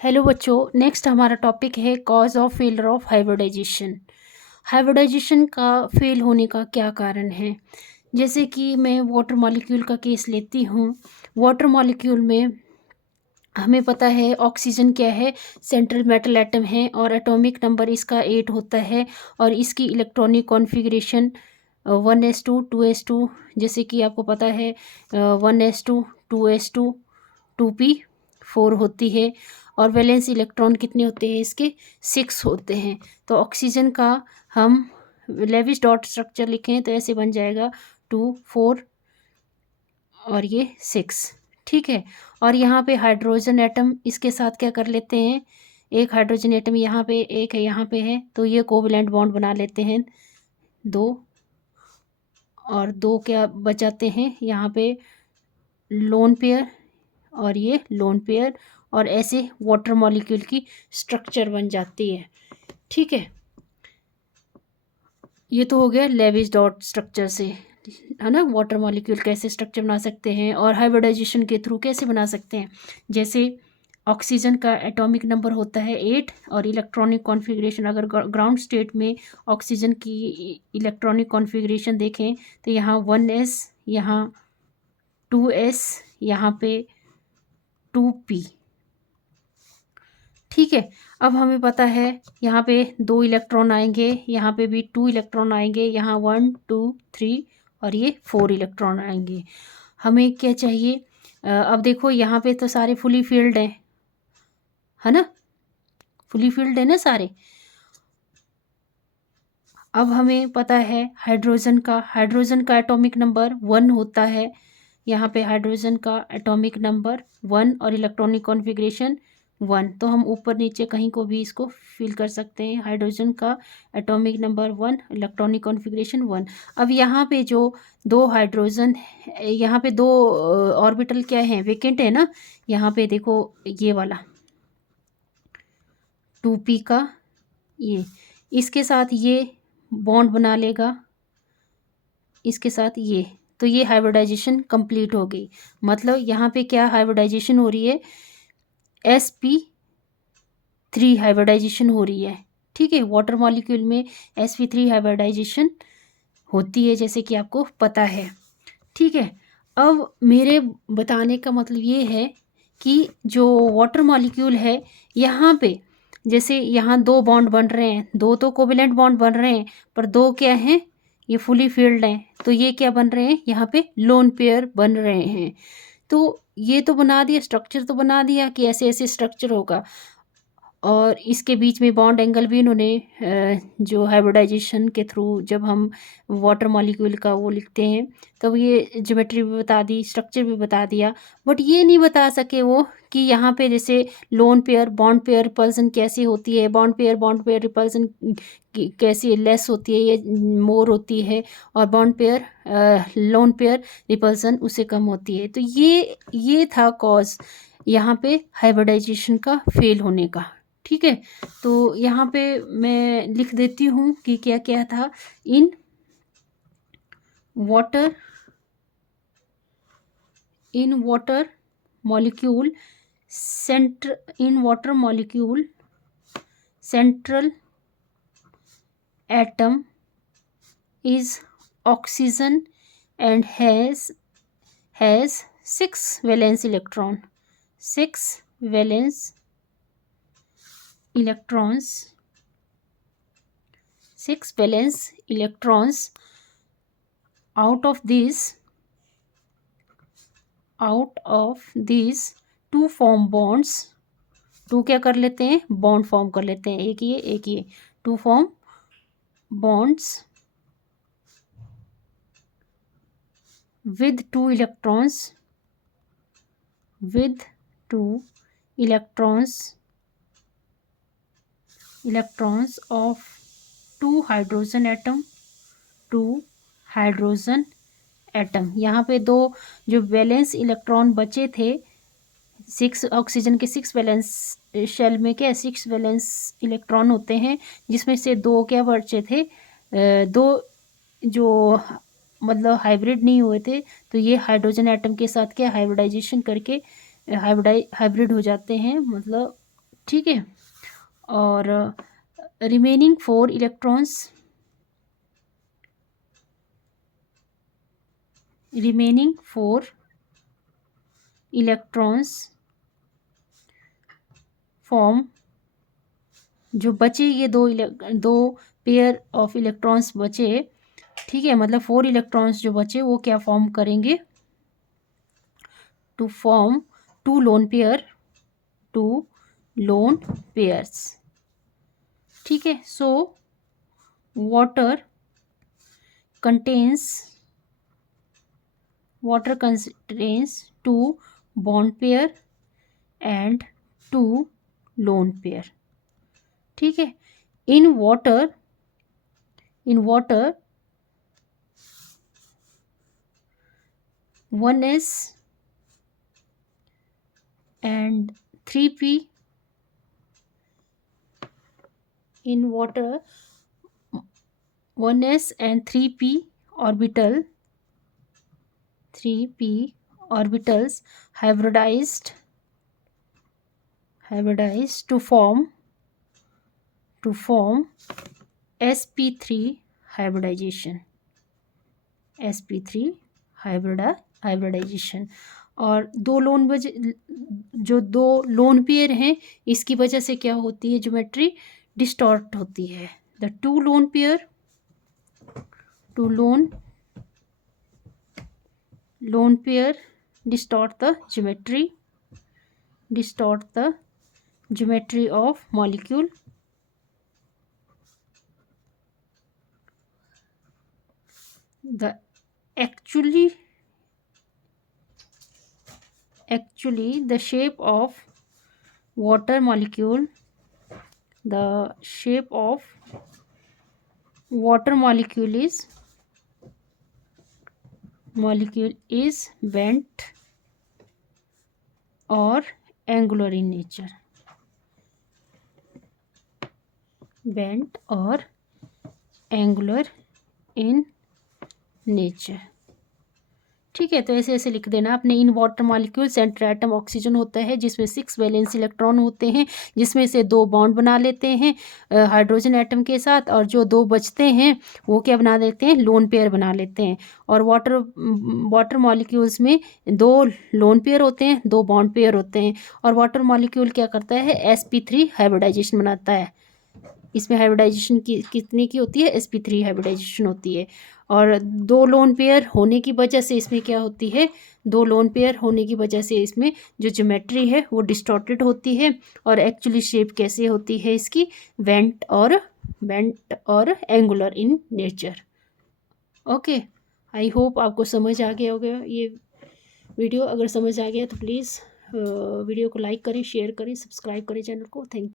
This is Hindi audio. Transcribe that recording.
हेलो बच्चों, नेक्स्ट हमारा टॉपिक है cause of failure of hybridization. Hybridization का फेल होने का क्या कारण है। जैसे कि मैं वाटर मॉलिक्यूल का केस लेती हूँ। वाटर मॉलिक्यूल में हमें पता है ऑक्सीजन क्या है, सेंट्रल मेटल एटम है और एटॉमिक नंबर इसका 8 होता है और इसकी इलेक्ट्रॉनिक कॉन्फ़िगरेशन 1s2 2s2, जैसे कि आपको पता है 1s2 2s2 2p4 होती है। और वैलेंस इलेक्ट्रॉन कितने होते हैं इसके, 6 होते हैं। तो ऑक्सीजन का हम लेविस डॉट स्ट्रक्चर लिखें तो ऐसे बन जाएगा 2 4 और ये 6। ठीक है। और यहाँ पे हाइड्रोजन एटम इसके साथ क्या कर लेते हैं, एक हाइड्रोजन एटम यहाँ पे, एक है यहाँ पे है, तो ये कोवैलेंट बॉन्ड बना लेते हैं 2, और 2 क्या बचाते हैं यहाँ पे, लोन पेयर और ये लोन पेयर, और ऐसे वाटर मॉलिक्यूल की स्ट्रक्चर बन जाती है। ठीक है, ये तो हो गया लेविस डॉट स्ट्रक्चर से, है ना। वाटर मॉलिक्यूल कैसे स्ट्रक्चर बना सकते हैं और हाइब्रिडाइजेशन के थ्रू कैसे बना सकते हैं। जैसे ऑक्सीजन का एटॉमिक नंबर होता है 8 और इलेक्ट्रॉनिक कॉन्फ़िगरेशन, अगर ग्राउंड स्टेट में ऑक्सीजन की इलेक्ट्रॉनिक कॉन्फ़िगरेशन देखें तो यहाँ 1s, यहाँ 2s, यहाँ पे 2p। ठीक है। अब हमें पता है यहाँ पे 2 इलेक्ट्रॉन आएंगे, यहाँ पे भी 2 इलेक्ट्रॉन आएंगे, यहाँ 1 2 3 और ये 4 इलेक्ट्रॉन आएंगे। हमें क्या चाहिए, अब देखो यहाँ पे तो सारे फुली फील्ड हैं, है ना, फुली फील्ड है ना सारे। अब हमें पता है हाइड्रोजन का एटॉमिक नंबर 1 होता है। यहाँ पे हाइड्रोजन का एटॉमिक नंबर 1 और इलेक्ट्रॉनिक कॉन्फ़िगरेशन 1, तो हम ऊपर नीचे कहीं को भी इसको फिल कर सकते हैं। हाइड्रोजन का एटॉमिक नंबर 1, इलेक्ट्रॉनिक कॉन्फ़िगरेशन 1। अब यहाँ पे जो 2 हाइड्रोजन, यहाँ पे 2 ऑर्बिटल क्या हैं, वेकेंट है ना। यहाँ पे देखो ये वाला 2p का, ये इसके साथ ये बॉन्ड बना लेगा, इसके साथ ये, तो ये हाइब्रिडाइजेशन कंप्लीट हो गई। मतलब यहाँ पे क्या हाइब्रिडाइजेशन हो रही है, sp3 हाइब्रिडाइजेशन हो रही है। ठीक है, वाटर मॉलिक्यूल में sp3 हाइब्रिडाइजेशन होती है, जैसे कि आपको पता है। ठीक है। अब मेरे बताने का मतलब ये है कि जो वाटर मॉलिक्यूल है, यहाँ पे जैसे यहाँ 2 बॉन्ड बन रहे हैं, 2 तो कोवैलेंट बॉन्ड बन रहे हैं, पर 2 क्या हैं, ये फुली फील्ड हैं, तो ये क्या बन रहे हैं, यहाँ पे लोन पेयर बन रहे हैं। तो ये तो बना दिया, स्ट्रक्चर तो बना दिया कि ऐसे ऐसे स्ट्रक्चर होगा, और इसके बीच में बॉन्ड एंगल भी इन्होंने जो हाइब्रिडाइजेशन के थ्रू जब हम वाटर मॉलिक्यूल का वो लिखते हैं तब ये ज्योमेट्री भी बता दी, स्ट्रक्चर भी बता दिया। बट ये नहीं बता सके वो कि यहाँ पे जैसे lone pair bond pair repulsion कैसी होती है, बॉन्ड पेयर रिपल्सन कैसी लेस होती है, ये मोर होती है, और bond pair lone pair repulsion उससे कम होती है। तो ये था कॉज यहाँ पे हाइब्रिडाइजेशन का फेल होने का। ठीक है, तो यहाँ पे मैं लिख देती हूँ कि क्या क्या था। In water molecule central atom is oxygen and has 6 valence electron, 6 valence electrons 6 valence electrons. out of these 2 form bonds, 2 क्या कर लेते हैं, बॉन्ड फॉर्म कर लेते हैं, एक ये 2 form bonds with 2 electrons of 2 hydrogen atom. यहाँ पे 2 जो वैलेंस इलेक्ट्रॉन बचे थे, 6 ऑक्सीजन के 6 वैलेंस शेल में क्या 6 वैलेंस इलेक्ट्रॉन होते हैं, जिसमें से 2 क्या बचे थे, 2 जो मतलब हाइब्रिड नहीं हुए थे, तो ये हाइड्रोजन एटम के साथ क्या हाइब्रिडाइजेशन करके हाइब्रिड हो जाते हैं, मतलब ठीक है। और रिमेनिंग 4 इलेक्ट्रॉन्स फॉर्म, जो बचे ये दो पेयर ऑफ इलेक्ट्रॉन्स बचे, ठीक है, मतलब 4 इलेक्ट्रॉन्स जो बचे वो क्या फॉर्म करेंगे, टू फॉर्म 2 लोन पेयर्स, ठीक है। So water contains 2 bond pair and 2 lone pair, ठीक है। in water 1s and 3p, in water 1s and 3p orbitals hybridized to form sp3 hybridization। और जो दो लोन पेयर हैं, इसकी वजह से क्या होती है, ज्योमेट्री डिस्टॉर्ट होती है। The two lone pair distort the geometry of molecule। Actually the shape of water molecule is bent or angular in nature। ठीक है। तो ऐसे ऐसे लिख देना आपने। In water molecule centre atom oxygen होता है, जिसमें 6 वैलेंस इलेक्ट्रॉन होते हैं, जिसमें से 2 बॉन्ड बना लेते हैं हाइड्रोजन एटम के साथ, और जो 2 बचते हैं वो क्या बना देते हैं, लोन पेयर बना लेते हैं। और वाटर मॉलिक्यूल्स में 2 लोन पेयर होते हैं, 2 बॉन्ड पेयर होते हैं। और वाटर मॉलिक्यूल क्या करता है, sp3 हाइब्रिडाइजेशन बनाता है। इसमें हाइब्रिडाइजेशन कितने की होती है, sp3 हाइब्रिडाइजेशन होती है। और 2 लोन पेयर होने की वजह से इसमें क्या होती है, 2 लोन पेयर होने की वजह से इसमें जो ज्योमेट्री है वो डिस्टॉर्टेड होती है। और एक्चुअली शेप कैसे होती है इसकी, बेंट और angular in nature. Okay, I hope आपको समझ आ गया होगा ये वीडियो। अगर समझ आ गया तो प्लीज़ वीडियो को लाइक करें, शेयर करें, सब्सक्राइब करें चैनल को। Thank you.